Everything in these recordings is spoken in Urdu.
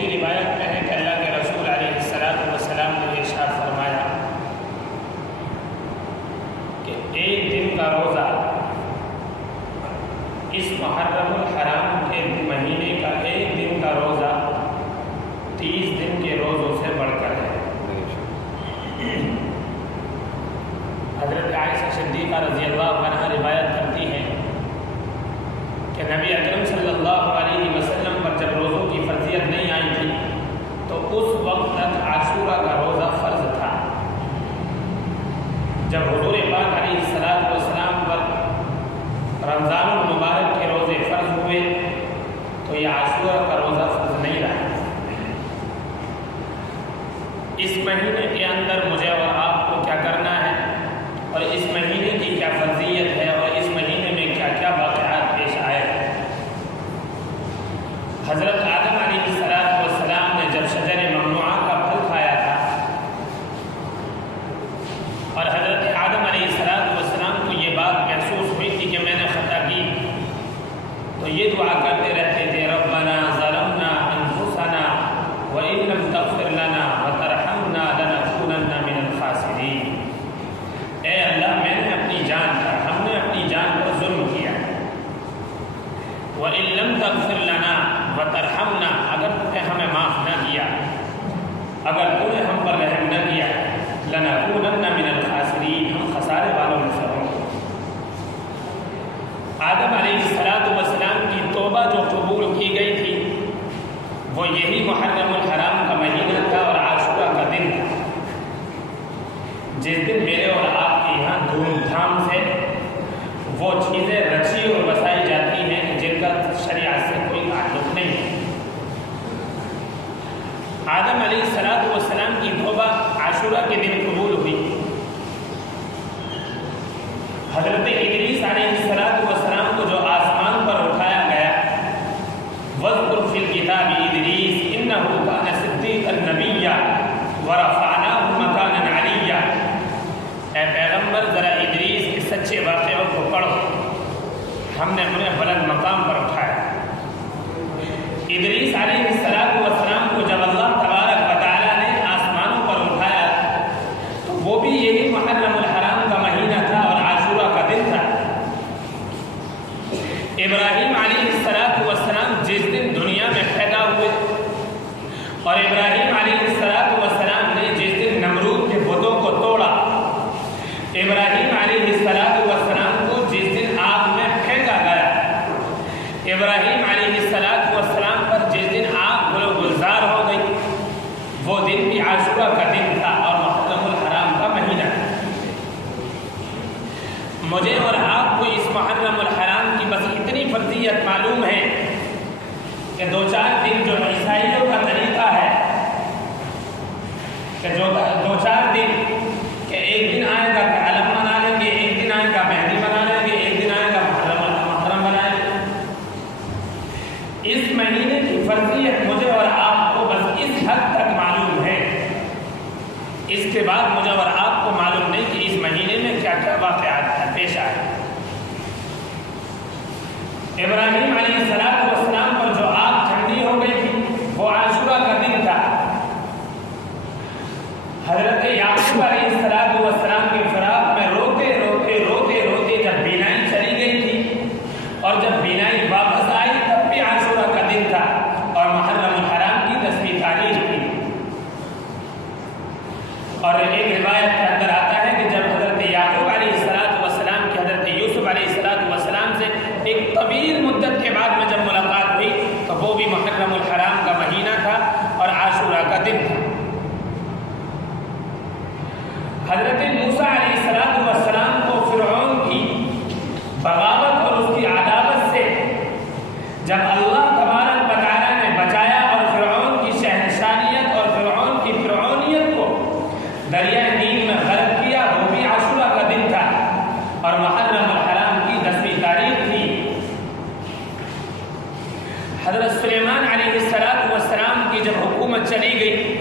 دوسری روایت میں ہے کہ اللہ کے رسول علیہ السلام نے ارشاد فرمایا کہ ایک دن کا روزہ اس محرم الحرام کے مہینے کا ایک دن کا روزہ 30 دن کے روزوں سے بڑھ کر ہے۔ حضرت عائشہ صدیقہ رضی اللہ عنہا روایت کرتی ہیں کہ نبی اکرم صلی اللہ علیہ وسلم پر جب روزوں کی فرضیت نہیں آئی تھی تو اس وقت تک عاشورہ کا روزہ فرض تھا۔ جب حضور پاک علیہ السلام پر رمضان المبارک کے روزے فرض ہوئے تو یہ عاشورہ کا روزہ فرض نہیں رہا۔ اس مہینے کے اندر مجھے اور آپ کو کیا کرنا ہے اور اس مہینے کی کیا فرضیت ہے اور اس مہینے میں کیا کیا واقعات پیش آئے ہیں۔ حضرت آدم علیہ السلام نے جب شجر ممنوعہ کا پھل کھایا تھا اور حضرت آدم علیہ السلام کو یہ بات محسوس ہوئی تھی کہ میں نے خطا کی، تو یہ دعا کرتے رہتے تھے ربنا ظلمنا انفسنا وان لم تغفر لنا وترحمنا لنكونن من الخاسرین۔ اے اللہ، میں نے اپنی جان پر، ہم نے اپنی جان پر ظلم کیا، وان لم تغفر لنا وترحمنا، اگر تو نے ہمیں معاف نہ کیا، اگر تو نے ہم پر رحم نہ کیا، لنكونن من الخاسرین، ہم خسارے والوں میں سے ہوں گے۔ آدم علیہ السلام کی توبہ جو قبول کی گئی تھی وہ یہی محرم الحرام کا مہینہ تھا اور عاشورہ کا دن تھا، جس دن میرے اور آپ کے یہاں دھوم دھام سے وہ چیزیں رچی اور بسائی جاتی ہیں کہ جن کا شریعت سے کوئی تعلق نہیں ہے۔ آدم علیہ السلام کی توبہ عاشورہ کے دن قبول ہوئی۔ حضرت ادریس علیہ السلام کو جو آسمان پر اٹھایا گیا، وَاذْكُرْ فِي الْكِتَابِ إِدْرِيسَ إِنَّهُ كَانَ صِدِّيقًا نَبِيًّا وَرَفَعْنَاهُ مَكَانًا عَلِيًّا۔ اے پیغمبر، ذرا ادریس کے سچے واقعوں کو پڑھو، ہم نے انہیں بلند مقام پر اٹھایا۔ ادریس علیہ السلام کو جب اللہ تبارک و تعالیٰ نے آسمانوں پر اٹھایا تو وہ بھی یہی محرم الحرام کا مہینہ تھا اور عاشورہ کا دن تھا۔ ابراہیم علیہ السلام جس دن دنیا میں پیدا ہوئے اور ابراہیم علیہ السلام نے جس دن نمرود کے بتوں کو توڑا، ابراہیم علیہ السلام کو جس دن آگ میں پھینکا گیا، ابراہیم علیہ السلام پر جس دن آگ گل و گلزار ہو گئی، وہ دن بھی عاشورہ کا دن تھا اور محرم الحرام کا مہینہ تھا۔ مجھے اور آپ کو اس محرم الحرام کی بس اتنی فرضیت معلوم ہے کہ 2-4 دن جو عیسائیوں کا طریقہ ہے کہ جو 2-4 دن کہ ایک دن آئے گا کہ علم منا لیں گے، ایک دن آئے گا مہندی منا لیں گے، ایک دن آئے گا محرم منائیں گے۔ اس مہینے کی فرضیت مجھے اور آپ کو بس اس حد تک معلوم ہے، اس کے بعد مجھے اور آپ کو معلوم نہیں کہ اس مہینے میں کیا کیا واقعات پیش آئے۔ ابراہیم علیہ السلام پر جو آگ ٹھنڈی ہو گئی تھی وہ عاشورہ کا دن تھا۔ حضرت یعقوب علیہ السلام کی فراق میں روتے جب بینائی چلی گئی تھی اور جب بینائی واپس آئی تب بھی عاشورہ کا دن تھا اور محرم الحرام کی 10ویں تاریخ تھی۔ اور ایک روایت کے اندر آتا ہے کہ جب حضرت یعقوب علیہ السلام کی حضرت یوسف علیہ السلام سے ایک طویل مدت کے بعد میں جب ملاقات ہوئی تو وہ بھی محرم الحرام کا مہینہ تھا اور عاشورہ کا دن تھا۔ حضرت موسیٰ علیہ السلام کو فرعون کی بغاوت اور اس کی عداوت سے جب اللہ تبارک و تعالیٰ نے بچایا اور فرعون کی شہنشاہیت اور فرعون کی فرعونیت کو دریائے نیل میں غرق کیا، وہ بھی عاشورہ کا دن تھا اور محرم الحرام کی 10ویں تاریخ تھی۔ حضرت سلیمان علیہ السلام کی جب حکومت چلی گئی،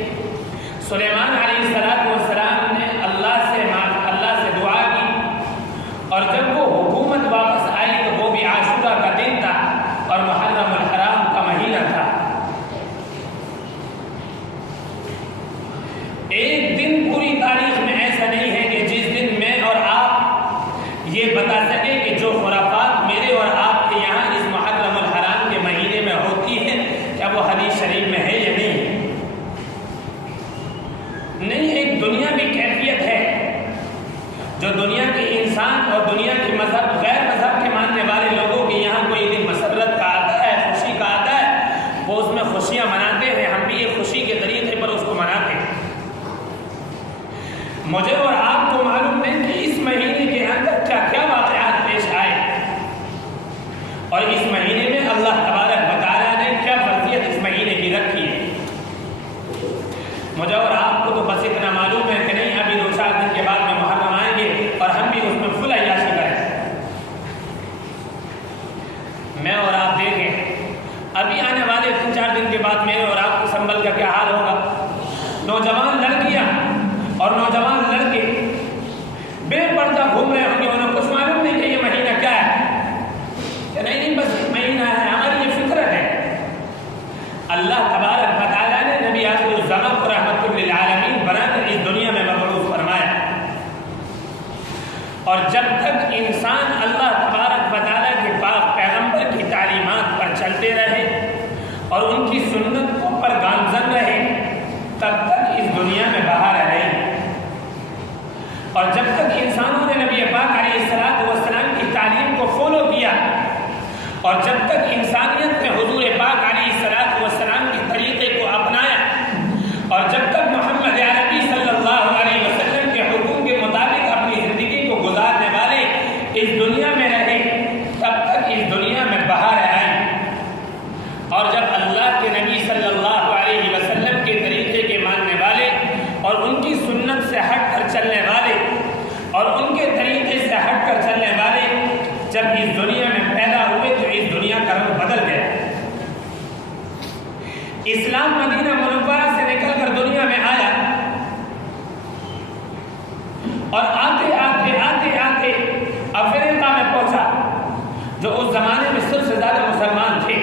سلیمان علیہ السلام نے اللہ سے دعا کی اور جب وہ حکومت واپس آئی تو وہ بھی عاشورہ کا دن تھا اور محرم الحرام کا مہینہ تھا۔ مجھے اور آپ کو معلوم نہیں کہ اس مہینے کے اندر کیا کیا واقعات پیش آئے اور اس مہینے میں اللہ تبارک و تعالیٰ نے کیا فضیلت اس مہینے کی رکھی ہے۔ مجھے اور آپ کو تو بس اتنا معلوم ہے کہ نہیں ابھی 2-4 دن کے بعد میں محرم آئیں گے اور ہم بھی اس میں فل عیاشی کریں۔ میں اور آپ دیکھیں ابھی آنے والے 3-4 دن کے بعد میرے اور آپ کو سنبھل کا کیا حال ہوگا۔ نوجوان لڑکیاں اور نوجوان لڑکے بے پردہ گھوم رہے ہوں گے، انہیں کچھ معلوم نہیں کہ یہ مہینہ کیا ہے، کہ نہیں بس مہینہ ہے، ہماری یہ فطرت ہے۔ اللہ تبارک و تعالیٰ نے نبی آخر الزمان کو رحمت للعالمین بنا کر اس دنیا میں مبعوث فرمایا، اور جب تک انسان اللہ تبارک و تعالیٰ کے پاک پیغمبر کی تعلیمات پر چلتے رہے اور ان کی سنت پر گامزن رہے تب تک اس دنیا میں باہر رہے، اور جب تک انسانوں نے نبی پاک علیہ السلام کی تعلیم کو فالو کیا اور جب تک انسانیت نے حضور پاک علیہ السلام کے طریقے کو اپنایا اور جب تک محمد عربی صلی اللہ علیہ وسلم کے حکم کے مطابق اپنی زندگی کو گزارنے والے اس دنیا میں رہے تب تک اس دنیا میں باہر آئے، اور جب اللہ کے نبی صلی اللہ علیہ وسلم کے طریقے کے ماننے والے اور ان کی سنت سے ہٹ کر چلنے والے اور ان کے طریقے سے ہٹ کر چلنے والے جب اس دنیا میں پیدا ہوئے تو اس دنیا کا رنگ بدل گیا۔ اسلام مدینہ منورہ سے نکل کر دنیا میں آیا اور آتے آتے آتے آتے افریقہ میں پہنچا جو اس زمانے میں سب سے زیادہ مسلمان تھے۔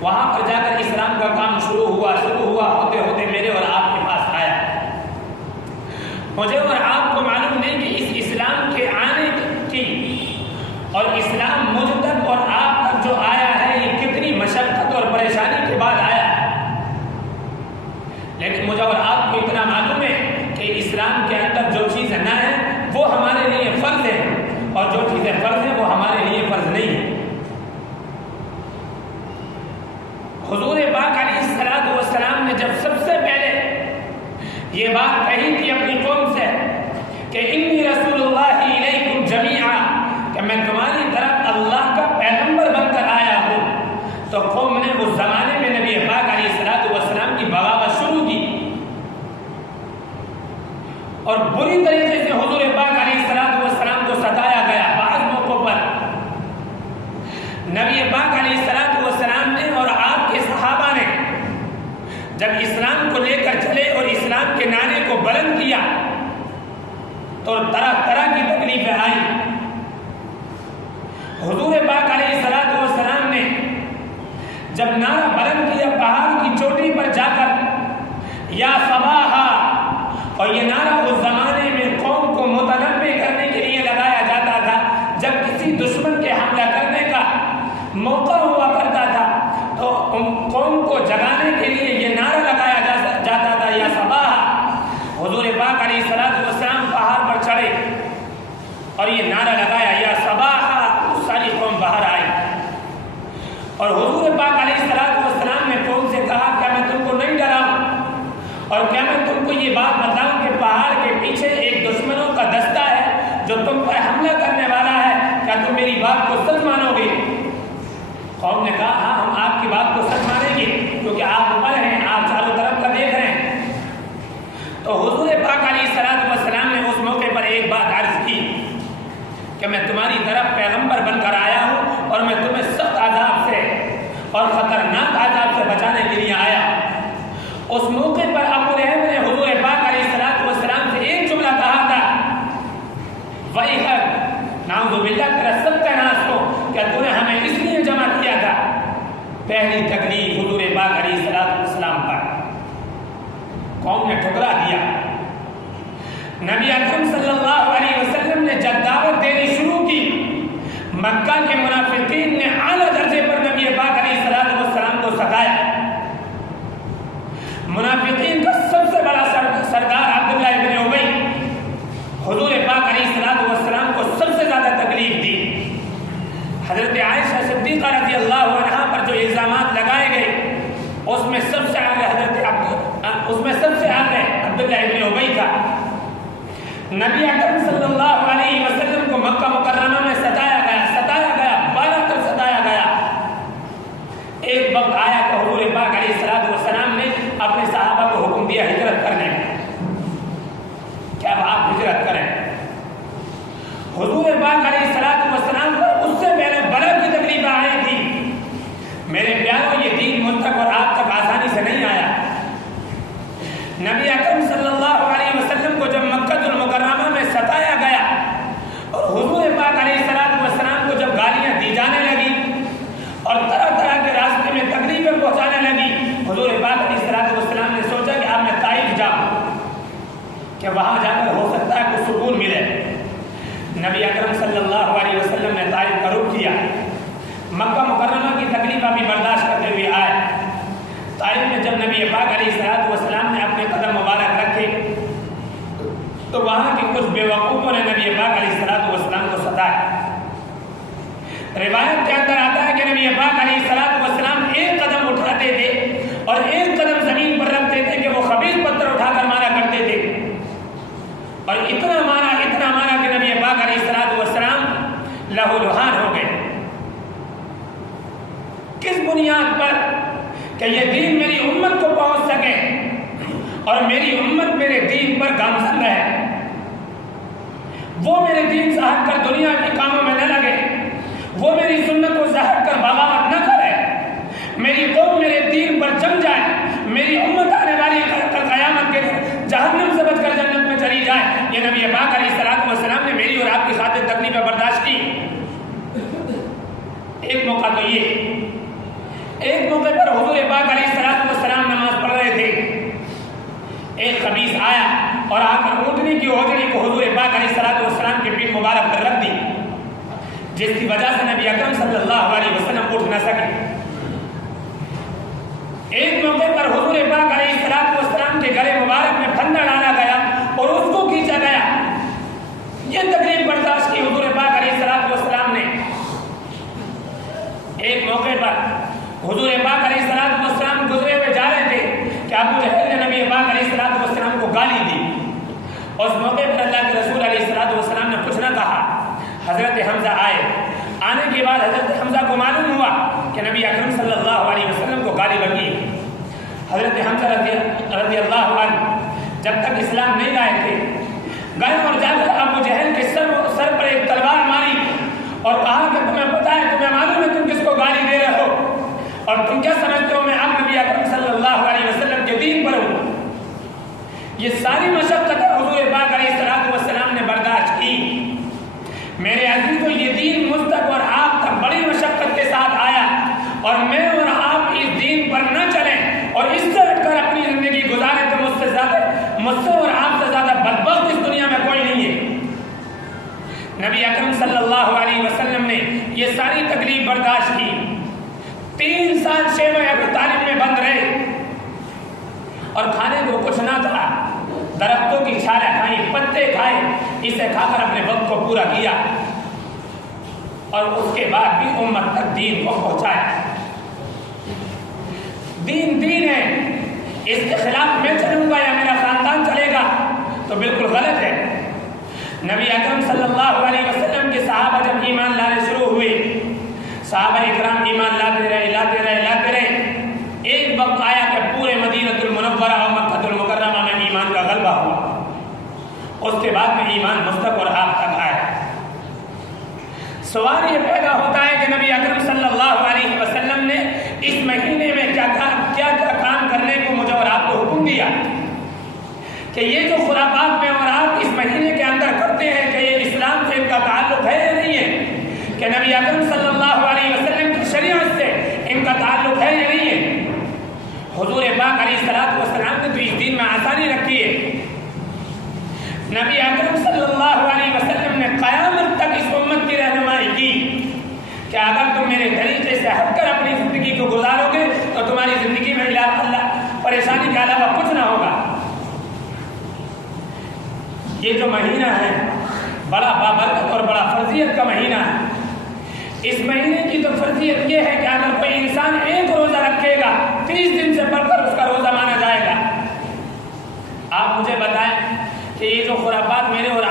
وہاں پر جا کر اسلام کا کام شروع ہوا ہوتے ہوتے میرے اور آپ کے پاس آیا۔ مجھے اور آپ کو معلوم نہیں کہ اس اسلام کے آنے کی اور اسلام مجھ تک اور آپ تک جو آیا ہے یہ کتنی مشقت اور پریشانی کے بعد آیا ہے، لیکن مجھے اور آپ کو اتنا معلوم ہے کہ اسلام کے اندر جو چیزیں نہ ہیں وہ ہمارے لیے فرض ہے اور جو چیزیں فرض ہیں وہ ہمارے لیے فرض نہیں ہے۔ حضور پاک علیہ السلام نے جب سب سے پہلے یہ بات کہی تھی اپنی قوم سے کہ انی رسول اللہ الیکم جمیعا، کہ میں تمہاری طرف اللہ کا پیغمبر بن کر آیا ہوں، تو قوم نے اس زمانے میں نبی پاک علیہ السلام کی بغاوت شروع کی اور بری طریقے سے حضور پاک علیہ السلام کو ستایا گیا۔ بعض موقعوں پر نبی پاک علیہ السلام نے اور آپ کے صحابہ نے جب اسلام کو لے کر چلے اور اسلام کے نعرے کو بلند کیا تو طرح طرح کی تکلیفیں آئیں۔ حضور پاک علیہ السلام نے جب نعرہ بلند کیا پہاڑ کی چوٹی پر جا کر یا صباحا، اور یہ نعرہ اس زمانے میں قوم کو متنبع کرنے کے لیے لگایا جاتا تھا۔ جب کسی دشمن کے حملہ کرنے کا موقع ہوا کرتا تھا تو قوم کو جگانے کے لیے یہ نعرہ لگایا جاتا تھا یا صباحا۔ حضور پاک علیہ السلام پہاڑ پر چڑھے اور یہ نعرہ لگایا یا صباحا، ساری قوم باہر آئی اور حضور پاک علیہ السلام نے قوم سے کہا کیا میں تم کو نہیں ڈراؤں اور کیا میں تم کو یہ بات بتاؤں کہ پہاڑ کے پیچھے ایک دشمنوں کا دستہ ہے جو تم پر حملہ کرنے والا ہے، کیا تم میری بات کو سچ مانو گے؟ قوم نے کہا ہاں ہم آپ کی بات کو سچ مانیں گے کیونکہ آپ عمر ہیں، آپ چاروں طرف کا دیکھ رہے ہیں۔ تو حضور پاک علیہ السلام نے اس موقع پر ایک بات عرض کی کہ میں تمہاری طرف پیغمبر بن کر آیا ہوں اور میں تمہیں سخت عذاب سے اور خطرناک عذاب سے بچانے کے لیے آیا۔ اس موقع پر ابو لہب نے حضور پاک علیہ السلام سے ایک جملہ کہا تھا، وَإِحَدْ نعوذ باللہ تیرا ستیاناس ہو، کیا تو نے ہمیں اس لیے جمع کیا تھا؟ پہلی تکلیف حضور پاک علیہ السلام پر قوم نے ٹھکرا دیا۔ نبی اکرم صلی اللہ علیہ وسلم نے جب دعوت دینی شروع کی، مکہ کے منافقین نے اعلیٰ درجے پر نبی پاک علیہ السلام کو ستایا۔ منافقین کا سب سے بڑا سردار عبداللہ ابن ابی حضور پاک علیہ السلام کو سب سے زیادہ تکلیف دی۔ حضرت عائشہ صدیقہ رضی اللہ عنہا پر جو الزامات لگائے گئے اس میں سب سے آگے عبداللہ ابن ابی کا، نبی اکرم صلی اللہ علیہ وسلم کو مکہ مکرمہ میں ستایا گیا 12 تک ستایا گیا۔ ایک وقت آیا کہ حضور پاک علیہ الصلوۃ والسلام نے اپنے صحابہ کو حکم دیا ہجرت کرنے کا کہ اب آپ ہجرت کریں۔ حضور پاک علیہ الصلوۃ والسلام پر اس سے پہلے بلد کی تکلیفیں آئی تھی۔ میرے پیاروں، یہ دین مجھ تک اور آپ تک آسانی سے نہیں آیا۔ نبی اکرم صلی اللہ علیہ وسلم کو جب مکہ المکرمہ میں ستایا گیا اور حضور پاک علیہ الصلوۃ والسلام کو جب گالیاں دی جانے لگی اور طرح طرح کے راستے میں تکلیفیں پہنچانے لگی، حضور پاک علیہ الصلوۃ والسلام نے سوچا کہ اب میں طائف جاؤں کہ وہاں جا کر ہو سکتا ہے کچھ سکون ملے۔ نبی اکرم صلی اللہ علیہ وسلم نے طائف کا رخ کیا، مکہ مکرمہ کی تکلیفیں بھی برداشت کرتے ہوئے آئے۔ طائف میں جب نبی پاک علیہ الصلوۃ والسلام نے اپنے قدم مبارک رکھے تو وہاں کے کچھ بے وقوفوں نے نبی پاک علیہ الصلوۃ والسلام کو ستایا۔ روایت کے اندر آتا ہے کہ نبی پاک علیہ الصلوۃ والسلام ایک قدم اٹھاتے تھے اور ایک قدم زمین پر رکھتے تھے کہ وہ خبیث پتھر اٹھا کر مارا کرتے تھے، اور اتنا مارا کہ نبی پاک علیہ الصلوۃ والسلام لہو لہان ہو گئے۔ کس بنیاد پر؟ کہ یہ دین میری امت کو پہنچ سکے اور میری امت میرے دین پر گامزن رہے، وہ میرے دین سے ہٹ کر دنیا کے کاموں میں نہ لگے، وہ میری سنت کو سے ہٹ کر بغاوت نہ کرے، میری قوم میرے دین پر جم جائے، میری امت آنے والی قیامت کے جہنم سے بچ کر جنت میں چلی جائے۔ یہ نبی پاک علیہ الصلوۃ والسلام نے میری اور آپ کی خاطر تکلیفیں برداشت کی۔ ایک موقع تو یہ، ایک موقع پر حضور پاک علیہ الصلوۃ والسلام نماز پڑھ رہے تھے، ایک خبیث آیا اور آ کر اونٹنی کی اوجڑی کو حضور پاک علیہ الصلوۃ والسلام کے پیٹھ مبارک پر رکھ دی، جس کی وجہ سے نبی اکرم صلی اللہ علیہ وسلم اٹھ نہ سکے۔ ایک موقع پر حضور پاک علیہ الصلوۃ والسلام کے گلے مبارک میں پھندا ڈالا گیا اور اس کو کھینچا گیا۔ یہ تکلیف برداشت کی حضور پاک علیہ الصلوۃ والسلام نے۔ ایک موقع پر حضور پاک علیہ الصلوۃ والسلام گزرے ہوئے جا رہے تھے کہ ابو جہل نے نبی پاک علیہ الصلوۃ والسلام کو گالی دی، اور اس موقع پر اللہ کے رسول علیہ الصلوۃ والسلام نے کچھ نہ کہا۔ حضرت حمزہ آئے، آنے کے بعد حضرت حمزہ کو معلوم ہوا کہ نبی اکرم صلی اللہ علیہ وسلم کو گالی لگی۔ حضرت حمزہ رضی اللہ عنہ جب تک اسلام نہیں لائے تھے، گئے اور جا کر ابو جہل کے سر پر ایک تلوار ماری اور کہا کہ تمہیں پتہ ہے، تمہیں معلوم ہے تم کس کو گالی دے رہے ہو، اور تم کیا سمجھتے ہو میں اب نبی اکرم صلی اللہ علیہ وسلم کے دین پر ہوں۔ یہ ساری مشقت حضور پاک علیہ الصلوۃ والسلام نے برداشت کی۔ میرے عزیزو، یہ دین مجھ تک اور آپ تک بڑی مشقت کے ساتھ آیا، اور میں اور آپ اس دین پر نہ چلیں اور اس سے ہٹ کر اپنی زندگی گزاریں تو مجھ سے اور آپ سے زیادہ بدبخت اس دنیا میں کوئی نہیں ہے۔ نبی اکرم صلی اللہ علیہ وسلم نے یہ ساری تکلیف برداشت کی۔ 3 سال شیبہ ابی طالب میں بند رہے اور کھانے کو کچھ نہ تھا، درختوں کی چھالیں کھائیں، پتے کھائے، اسے کھا کر اپنے وقت کو پورا کیا، اور اس کے بعد بھی امت تک دین کو پہنچایا۔ دین ہے، اس کے خلاف میں چلوں گا یا میرا خاندان چلے گا تو بالکل غلط ہے۔ نبی اکرم صلی اللہ علیہ وسلم کے صحابہ جب ایمان لانے شروع ہوئے، صحابہ اکرام ایمان لاتے رہے، ایک وقت آیا کہ پورے مدینہ المنورہ اور مکہ المکرمہ میں ایمان کا غلبہ ہوا۔ اس کے بعد میں ایمان مستق اور آپ تک آیا۔ سوال یہ پیدا ہوتا ہے کہ نبی اکرم صلی اللہ علیہ وسلم نے اس مہینے میں کیا کام کرنے کو مجھے اور آپ کو حکم دیا کہ یہ جو خرافات میں اور آپ اس مہینے کے اندر کرتے ہیں کہ یہ اسلام سے ان کا تعلق ہے یا نہیں ہے، کہ نبی اکرم صلی اللہ علیہ وسلم کی شریعت سے ان کا تعلق ہے یا نہیں ہے۔ حضور پاک علیہ الصلوۃ والسلام نے تو اس دین میں آسانی رکھی ہے۔ نبی اکرم صلی اللہ علیہ وسلم نے قیامت تک اس امت کی رہنمائی کی کہ اگر تم میرے طریقے سے ہٹ کر اپنی زندگی کو گزارو گے تو تمہاری زندگی میں اللہ پریشانی کے علاوہ کچھ نہ ہوگا۔ یہ جو مہینہ ہے بڑا بابرکت اور بڑا فرضیت کا مہینہ ہے۔ اس مہینے کی تو فرضیت یہ ہے کہ اگر کوئی انسان ایک روزہ رکھے گا 30 دن سے بڑھ کر اس کا روزہ مانا جائے گا۔ آپ مجھے بتائیں کہ یہ جو خرافات میرے اور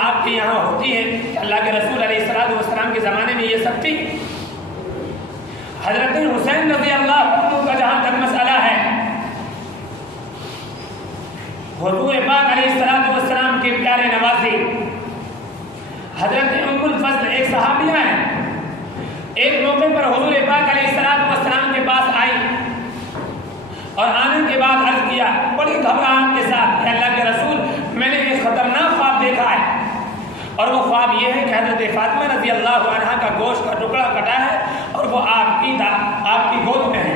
ایک موقع پر حضور پاک علیہ السلام کے پاس آئی اور آنے کے بعد عرض کیا بڑی گھبراہٹ کے ساتھ کہ اللہ کے رسول میں نے ایک خطرناک خواب دیکھا ہے، اور وہ خواب یہ ہے کہ حضرت فاطمہ رضی اللہ عنہا کا گوشت کا ٹکڑا کٹا ہے اور وہ آپ کی گود میں ہے۔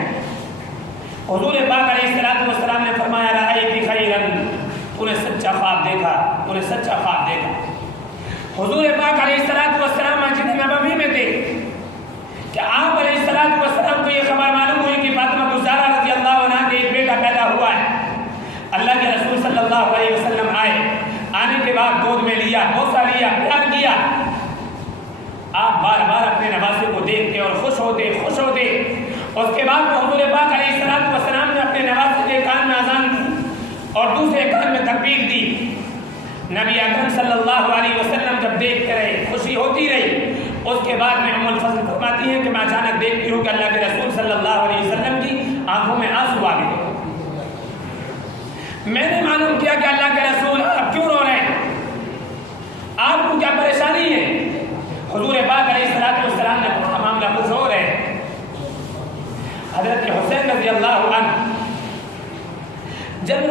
حضور پاک علیہ السلام نے فرمایا رأیت خیرن، تو نے سچا خواب دیکھا، تو نے سچا خواب دیکھا۔ حضور پاک علیہ السلام مسجد نبوی میں تھے کہ آپ علیہ السلام کو یہ خبر معلوم ہوئی کہ فاطمہ الزہرا رضی اللہ عنہا کے ایک بیٹا پیدا ہوا ہے۔ اللہ کے رسول صلی اللہ علیہ وسلم آئے، آنے کے بعد گود میں لیا، بوسہ لیا، پیار کیا۔ آپ بار بار اپنے نواسے کو دیکھتے اور خوش ہوتے۔ اس کے بعد حضور پاک علیہ السلام نے اپنے نواسے کے کان میں اذان دی اور دوسرے کان میں تکبیر دی۔ نبی اکرم صلی اللہ علیہ وسلم جب دیکھتے رہے، خوشی ہوتی رہی۔ اس کے بعد میں ام الفضل فرماتی ہے کہ میں اچانک دیکھتی ہوں کہ اللہ کے رسول صلی اللہ علیہ وسلم کی آنکھوں میں آنسو آ گئے۔ میں نے معلوم کیا کہ اللہ کے رسول آپ کیوں رو رہے ہیں، آپ کو کیا پریشانی ہے؟ حضور پاک علیہ السلام نے پورا معاملہ کچھ ہو رہے ہیں۔ حضرت حسین رضی اللہ عنہ جب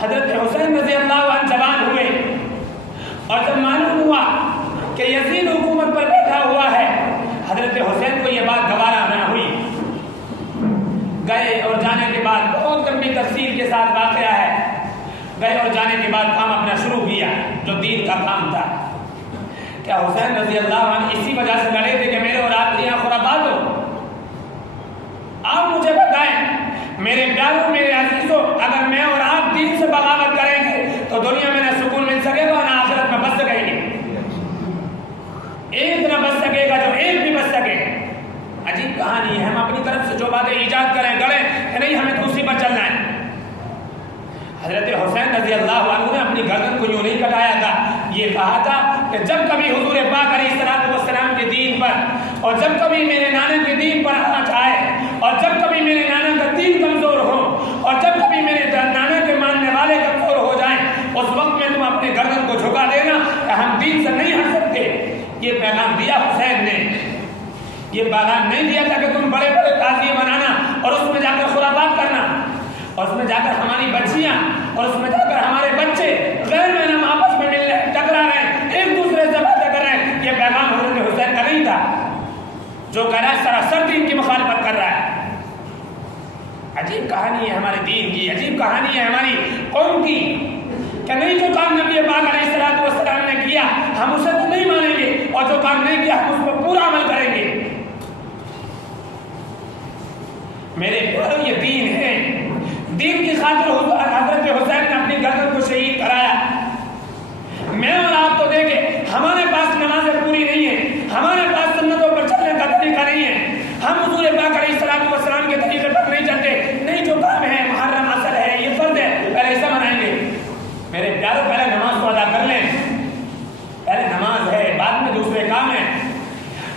حضرت حسین رضی اللہ عنہ جوان ہوئے اور جب معلوم ہوا کہ یزید حکومت پر بیٹھا ہوا ہے، حضرت حسین کو یہ بات گوارا نہ ہوئی۔ گئے اور جانے کے بعد بہت لمبی تفصیل کے ساتھ واقعہ ہے، گئے اور جانے کے بعد کام اپنا شروع کیا جو دین کا کام تھا۔ کیا حسین رضی اللہ عنہ اسی وجہ سے لڑے تھے کہ میرے اور آپ کے یہاں خرافات ہو؟ آپ مجھے بتائیں میرے پیاروں، میرے عزیزوں، اگر میں اور آپ دین سے بغاوت کریں گے تو دنیا میں نہ سکون مل سکے گا نہ آخرت میں بچ سکیں گے۔ ایک نہ بچ سکے گا جو ایک بھی بچ سکے۔ عجیب کہانی ہے، ہم اپنی طرف سے جو باتیں ایجاد کریں گڑیں کہ نہیں ہمیں تو اسی پر چلنا ہے۔ حضرت حسین رضی اللہ عنہ نے اپنی گردن کو یوں نہیں کٹایا تھا، یہ کہا تھا کہ جب کبھی حضور پاک علیہ السلام کے دین پر اور جب کبھی میرے نانا کے دین پر آنچ آئے اور جب کبھی میرے نانا کا دین کمزور ہو اور جب کبھی میرے نانا کے ماننے والے کمزور ہو جائیں، اس وقت میں تم اپنے گردن کو جھکا دینا کہ ہم دین سے نہیں ہٹ سکتے۔ یہ پیغام دیا حسین نے، یہ پیغام نہیں دیا تھا کہ تم بڑے بڑے تعزیے بنانا اور اس میں جا کر خرافات کرنا اور اس میں جا کر ہماری بچیاں اور اس میں جا کر ہمارے بچے غیر محرم آپس میں مل رہے ہیں، ٹکرا رہے ہیں، ایک دوسرے سے باتیں کر رہے ہیں۔ یہ پیغام حضرت حسین کا نہیں تھا جو کہہ رہا ہے سراسر دین کی مخالفت کر رہا ہے۔ عجیب کہانی ہے ہمارے دین کی، عجیب کہانی ہے ہماری قوم کی کہ نہیں جو کام نبی پاک علیہ السلام نے کیا ہم اسے تو نہیں مانیں گے اور جو کام نہیں کیا ہم اس پر پورا عمل کریں گے۔ میرے پیارو یہ دین ہے، دین کی خاطر حضرت حسین نے اپنی گردن کو شہید کرایا۔ میں اور آپ تو دیکھیں ہمارے پاس نمازیں پوری نہیں ہیں، ہمارے پاس سنتوں پر چلنے کا طریقہ نہیں ہے، ہم حضور پاک علیہ السلام کے طریقے پر نہیں چلتے۔ نہیں جو کام ہے محرم اصل ہے، یہ فرض ہے، پہلے ایسا منائیں گے۔ میرے پیارو پہلے نماز کو ادا کر لیں، پہلے نماز ہے بعد میں دوسرے کام ہیں۔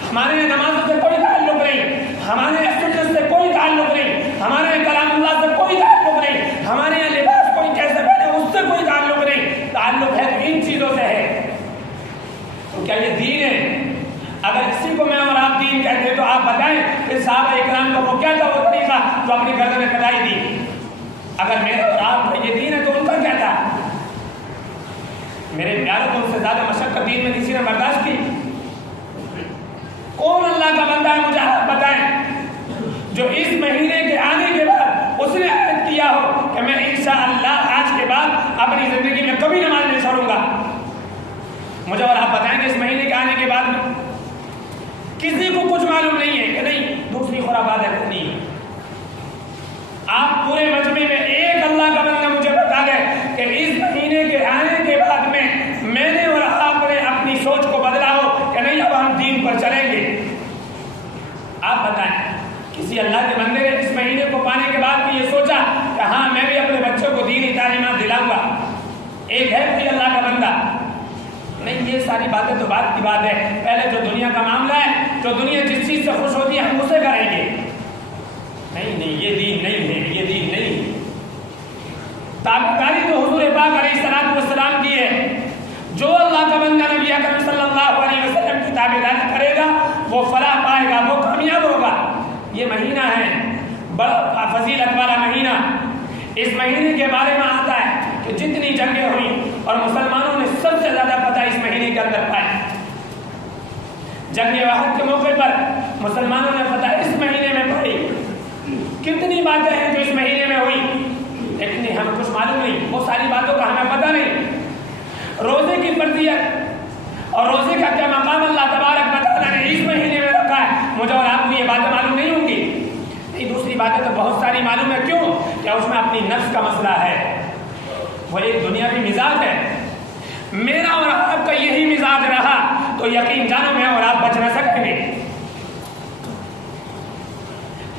ہمارے نماز سے کوئی تعلق نہیں، ہمارے سنت سے کوئی تعلق نہیں، ہمارے کلام اللہ سے کوئی تعلق نہیں، ہمارے یہاں لباس کوئی کیسے پہنے اس سے کوئی تعلق نہیں، تعلق ہے تو ان چیزوں سے ہے۔ تو کیا یہ دین ہے؟ اگر کسی کو میں اور آپ دین کہتے ہیں تو آپ بتائیں کہ صحابہ اکرام کا وہ کیا تھا وہ طریقہ جو اپنی گردن میں کٹائی دی؟ اگر میرے اور آپ کا یہ دین ہے تو ان کا کیا تھا؟ میرے پیاروں کو ان سے زیادہ مشقت دین میں کسی نے برداشت کی؟ کون اللہ کا بندہ ہے مجھے آپ بتائیں جو اس مہینے کے آنے کے بعد اس نے عہد کیا ہو کہ میں انشاءاللہ آج کے بعد اپنی زندگی میں کبھی نماز نہیں چھوڑوں گا؟ مجھے اور آپ بتائیں کہ اس مہینے کے آنے کے بعد میں کسی کو کچھ معلوم نہیں ہے کہ نہیں دوسری خرافات ہے نہیں؟ آپ پورے مجمع میں ایک اللہ کا بندہ مجھے بتا دے کہ اس مہینے کے آنے کے بعد میں نے اور آپ نے اپنی سوچ کو بدلا ہو کہ نہیں اب ہم دین پر چلیں گے؟ آپ بتائیں کسی اللہ کے بندے نے اس مہینے کو پانے کے بعد بھی یہ سوچا کہ ہاں میں بھی اپنے بچوں کو دینی تعلیمات دلاؤں گا؟ ایک ہے کوئی اللہ کا بندہ؟ نہیں، یہ ساری باتیں تو بات کی بات ہے، پہلے جو دنیا کا معاملہ ہے، جو دنیا جس چیز سے خوش ہوتی ہے ہم اسے کریں گے۔ نہیں یہ دین نہیں ہے، یہ دین نہیں ہے۔ تابعداری تو حضور پاک علیہ السلام کی ہے۔ جو اللہ کا بندہ نبی اکرم صلی اللہ علیہ وسلم کی تابعداری کرے گا وہ فلاح پائے گا، وہ اس مہینے کے بارے میں آتا ہے کہ جتنی جنگیں ہوئی اور مسلمانوں نے سب سے زیادہ فتح اس مہینے کے اندر پائی. جنگ احد کے موقع پر مسلمانوں نے فتح اس مہینے میں پائی. کتنی باتیں ہیں جو اس مہینے میں ہوئی لیکن ہمیں کچھ معلوم نہیں، وہ ساری باتوں کا ہمیں پتہ نہیں. روزے کی فرضیت اور روزے کا کیا مقام اللہ تبارک و تعالیٰ نے اس مہینے میں رکھا ہے، مجھے اور آپ کو یہ باتیں معلوم نہیں ہوں گی. نہیں، دوسری باتیں تو بہت ساری معلوم ہے. کیوں؟ کیا اس میں اپنی نفس کا مسئلہ ہے، وہ ایک دنیاوی مزاج ہے. میرا اور آپ کا یہی مزاج رہا تو یقین جانو میں اور آپ بچ نہ سکیں گے.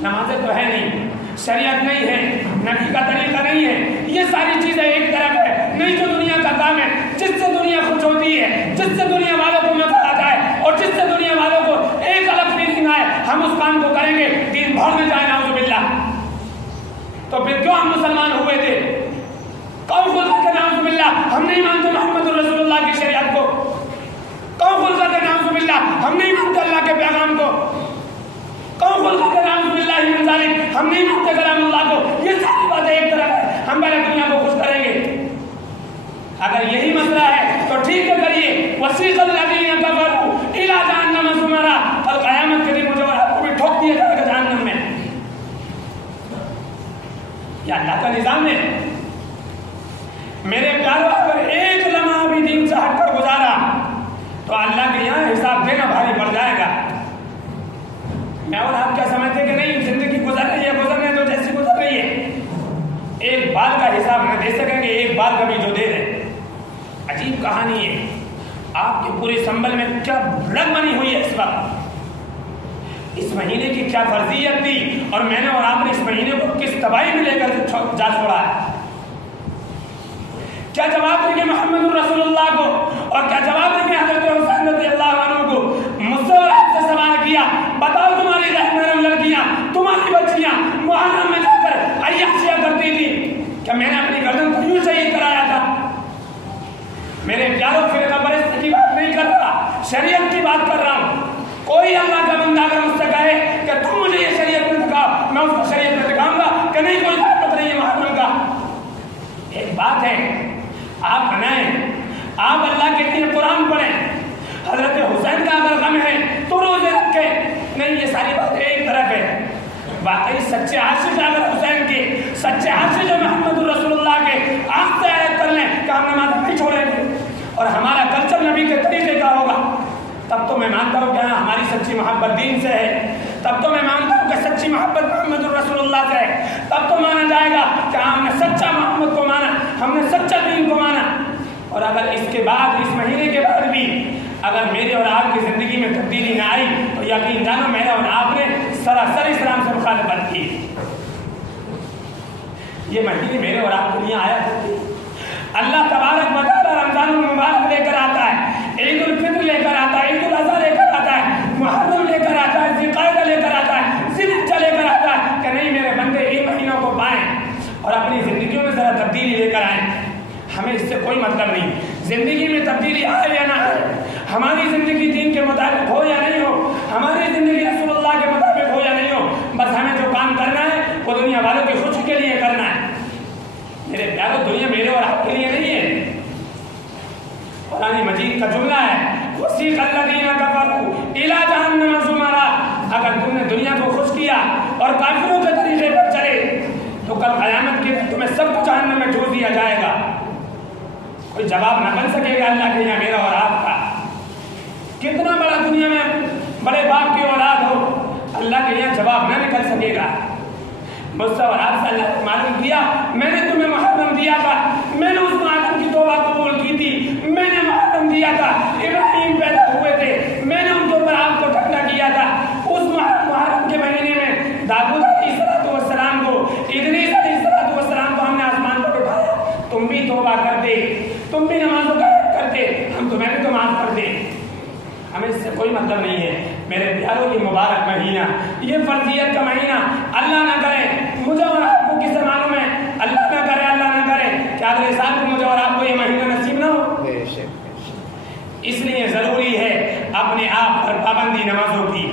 نمازیں تو ہے نہیں، شریعت نہیں ہے، نبی کا طریقہ نہیں ہے، یہ ساری چیزیں ایک طرف ہے. نہیں جو دنیا کا کام ہے، جس سے دنیا خوش ہوتی ہے، جس سے دنیا والوں کو مزہ آتا ہے اور جس سے دنیا والوں کو ایک الگ فیلنگ آئے، ہم اس کام کو کریں گے. دین بھر میں جائے نعوذ باللہ. تو پھر کیوں ہم مسلمان ہوئے تھے؟ کون خلقت ہے نعوذ باللہ؟ ہم نہیں مانتے محمد رسول اللہ کی شریعت کو. کون خلقت ہے نعوذ باللہ؟ ہم نہیں مانتے اللہ کے پیغام کو. کون خلقت ہے نعوذ باللہ من ذالک؟ ہم نہیں مانتے کلام اللہ کو. یہ ساری باتیں ایک طرف ہے، ہم پہلے دنیا کو خوش کریں گے. اگر یہی مسئلہ ہے تو ٹھیک ہے کریے. وسیق الذین کفروا الی جہنم زمرا، اور قیامت کے دن مجھے اور آپ کو بھی ٹھوک دیا جائے گا جہنم میں. یہ اللہ کا نظام ہے. میرے پیاروں، اگر ایک لمحہ بھی دین سے ہٹ کر گزارا تو اللہ کے یہاں حساب دینا بھاری پڑ جائے گا. میں اور آپ کیا سمجھتے کہ نہیں زندگی گزر رہی ہے، گزرنے تو جیسی گزر رہی ہے، ایک بال کا حساب نہ دے سکیں گے، ایک بال کا بھی جو دے دیں. عجیب کہانی ہے. آپ کے پورے سنبل میں کیا رنگ بنی ہوئی ہے اس وقت. اس مہینے کی کیا فرضیت تھی اور میں نے اور آپ نے اس مہینے کو کس تباہی میں لے کر جا چھوڑا ہے. کیا جواب دیں گے محمد رسول اللہ کو اور کیا جواب دیں گے حضرت حسین رضی اللہ عنہ کو؟ مجھ سے اور آپ سے سوال کیا، بتاؤ تمہاری رحم لڑکیاں، تمہاری بچیاں محرم میں جا کر عیاشیاں کرتی تھی، کیا میں نے اپنی گردن کو یوں شہید کرایا تھا؟ میرے پیاروں، فرقہ پرستی کی بات نہیں کر رہا، شریعت کی بات کر رہا ہوں. کوئی اللہ کا بندہ اگر مجھ سے کہے کہ تم مجھے یہ شریعت میں دکھاؤ، میں اس کو شریعت میں دکھاؤں گا کہ نہیں کوئی تعلق نہیں ہے محرم کا. ایک بات ہے، آپ بنائیں، آپ اللہ کے دین قرآن پڑھیں. حضرت حسین کا اگر غم ہے تو روزے رکھیں. نہیں، یہ ساری باتیں ایک طرف ہے. واقعی سچے عاشق اگر حسین کے، سچے عاشق جو محمد رسول اللہ کے، آپ سے عہد کر لیں کہ ہم نماز نہیں چھوڑیں گے اور ہمارا کلچر نبی کے طریقے کا ہوگا، تب تو میں مانتا ہوں کہ ہماری سچی محبت دین سے ہے. تب تو میں مانتا ہوں کہ سچی محبت محمد رسول اللہ سے ہے. تب تو مانا جائے گا کہ ہم نے سچا محمد کو مانا، ہم نے سچا دین کو مانا. اور اگر اس کے بعد، اس مہینے کے بعد بھی اگر میرے اور آپ کی زندگی میں تبدیلی نہ آئی تو یقین جانو میرے اور آپ نے سراسر اسلام سے مخالفت کی. یہ مہینے میرے اور آپ کے لیے آیا کرتی. اللہ تبارک و تعالیٰ رمضان المبارک لے کر آتا ہے، عید الفطر لے کر آتا ہے، عید الاضحیٰ لے کر آتا ہے، محرم لے کر آتا ہے، ذوالقعدہ لے کر آتا ہے، ذی الحجہ لے کر آتا ہے کہ نہیں میرے بندے ان مہینوں کو پائیں اور اپنی زندگیوں میں ذرا تبدیلی لے کر آئیں. ہمیں اس سے کوئی مطلب نہیں، زندگی میں تبدیلی آئے یا نہ آئے، ہماری زندگی دین کے مطابق ہو یا نہیں ہو، ہماری زندگی رسول اللہ کے مطابق ہو یا نہیں ہو، بس ہمیں جو کام کرنا ہے وہ دنیا والوں کی خوشی کے لیے کرنا ہے. میرے پیاروں، دنیا میرے اور آپ کے لیے نہیں ہے. قرآن مجید کا جملہ ہے، وَسِيقَ الَّذِينَ كَفَرُوا إِلَىٰ جَهَنَّمَ زُمَرًا. اگر تم نے دنیا کو خوش کیا اور کافروں کے طریقے پر چلے تو کل قیامت کے دن تمہیں سب کو جہنم میں ڈھو دیا جائے گا. کوئی جواب نہ بن سکے گا اللہ کے یہاں میرا اور آپ کا. کتنا بڑا دنیا میں بڑے باپ کی اولاد ہو، اللہ کے یہاں جواب نہ نکل سکے گا. مجھ سے اور آپ سے اللہ نے معلوم کیا، میں نے تمہیں محرم دیا تھا، میں نے اس محرم کی توبہ قبول کی تھی، میں نے محرم دیا تھا، ابراہیم پیدا ہوئے تھے، میں نے ان کے اوپر آپ کو ٹھنڈا کیا تھا. اس محرم کے مہینے میں داؤد علیہ السلام کو، ادریس علیہ السلام کو ہم نے آسمان پر اٹھایا. تم بھی توبہ کرتے، تم بھی نمازوں کا کرتے، ہم تمہیں بھی تو معاف کر دیں. ہمیں اس سے کوئی مطلب نہیں ہے. میرے پیاروں، یہ مبارک مہینہ، یہ فرضیت کا مہینہ، اللہ نہ کرے مجھے اور آپ کو کسے معلوم ہے، اللہ نہ کرے، اللہ نہ کرے کہ اگلے سال کو مجھے اور آپ کو یہ مہینہ نصیب نہ ہو. اس لیے ضروری ہے اپنے آپ پر پابندی نمازوں کی.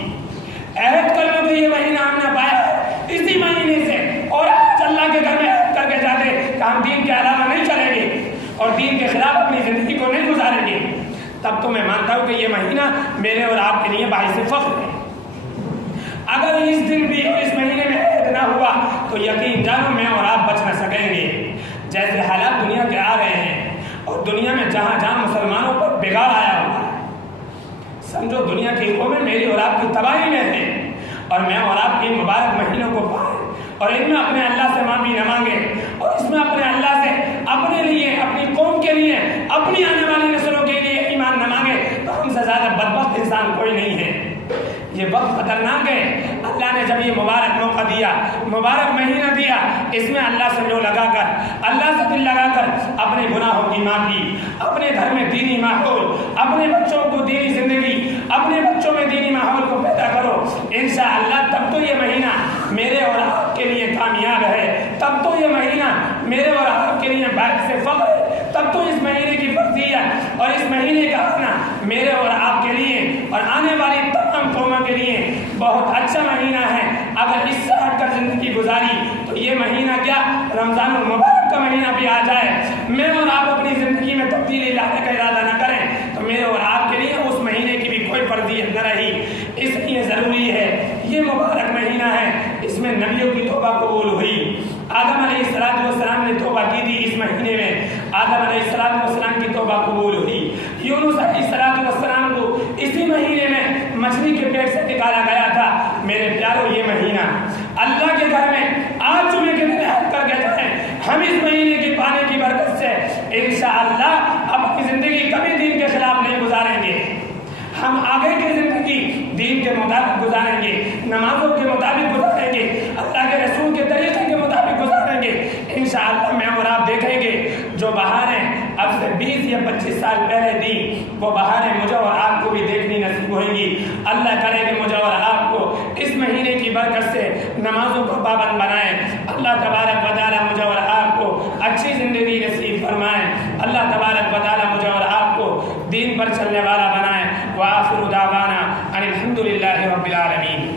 عہد کر لو کہ یہ مہینہ ہم نے پایا ہے اسی مہینے سے، اور آج اللہ کے گھر میں عہد کر کے جاتے ہم دین کے علاوہ نہیں چلیں گے اور دین کے خلاف اپنی زندگی کو نہیں گزاریں گے، تب تو میں مانتا ہوں کہ یہ مہینہ میرے اور آپ کے لیے باعث فخر ہے۔ اگر اس دن بھی اور اس مہینے میں عید نہ ہوا تو یقین جانو میں اور آپ بچ نہ سکیں گے۔ جیسے حالات دنیا کے آ رہے ہیں اور دنیا میں جہاں جہاں مسلمانوں پر بگاڑ آیا ہوا ہے، سمجھو دنیا کی قومیں میری اور آپ کی تباہی میں ہیں، اور میں اور آپ ان مبارک مہینوں کو پائیں اور ان میں اپنے اللہ سے معافی نہ مانگے اور اس میں اپنے اللہ سے اپنے لیے، اپنی قوم کے لیے، اپنی آنے والی نسلوں کے لیے ایمان نہ مانگے تو ہم سے زیادہ بدبخت انسان کوئی نہیں ہے۔ یہ وقت خطرناک ہے۔ اللہ نے جب یہ مبارک موقع دیا، مبارک مہینہ دیا، اس میں اللہ سے جو لگا کر، اللہ سے دل لگا کر اپنے گناہوں کی معافی، اپنے گھر میں دینی ماحول، اپنے بچوں کو دینی زندگی، اپنے بچوں میں دینی ماحول کو پیدا کرو، انشاءاللہ تب تو یہ مہینہ میرے اور آپ کے لیے کامیاب ہے، تب تو یہ مہینہ میرے اور آپ کے لیے باعث فخر ہے، تب تو اس مہینے کی فرضیت اور اس مہینے کا آنا میرے اور آپ کے لیے اور آنے والی تمام قوموں کے لیے بہت اچھا مہینہ ہے۔ اگر اس سے ہٹ کر زندگی گزاری تو یہ مہینہ کیا رمضان المبارک کا مہینہ بھی آ جائے، میں اور آپ اپنی زندگی میں تبدیلی لانے کا ارادہ نہ کریں تو میرے اور آپ کے لیے اس مہینے کی بھی کوئی فرضیت نہ رہی۔ اس لیے ضروری ہے، یہ مبارک مہینہ ہے، اس میں نبیوں کی توبہ قبول ہوئی۔ آدم علیہ السلام نے توبہ کی تھی اس مہینے میں، آدم علیہ السلام کی توبہ قبول ہوئی۔ یونس علیہ السلام کو اسی مہینے میں مچھلی کے پیٹ سے نکالا گیا تھا۔ میرے پیارو یہ مہینہ اللہ کے گھر میں آج جمعے کے دن رہ کر کے جائیں، ہم اس مہینے کی پانے کی برکت سے انشاءاللہ اپنی زندگی کبھی دین کے خلاف نہیں گزاریں گے، ہم آگے کی زندگی دین کے مطابق گزاریں گے، نمازوں کے مطابق گزاریں گے، اللہ کے رسول کے طریقے کے مطابق گزاریں گے۔ انشاءاللہ میں اور آپ دیکھیں گے جو بہاریں اب سے 20 یا 25 سال پہلے دی وہ بہاریں مجھے اور آپ کو بھی دیکھنی نصیب ہوئیں گی۔ اللہ کرے کہ مجھے اور آپ کو اس مہینے کی برکت سے نمازوں کو پابند بنائیں، اللہ تبارک و تعالی مجھے اور آپ کو اچھی زندگی نصیب فرمائیں، اللہ تبارک و تعالی مجھے اور آپ کو دین پر چلنے والا بنائیں۔ وآخر دعوانا ان الحمد للہ رب العالمین۔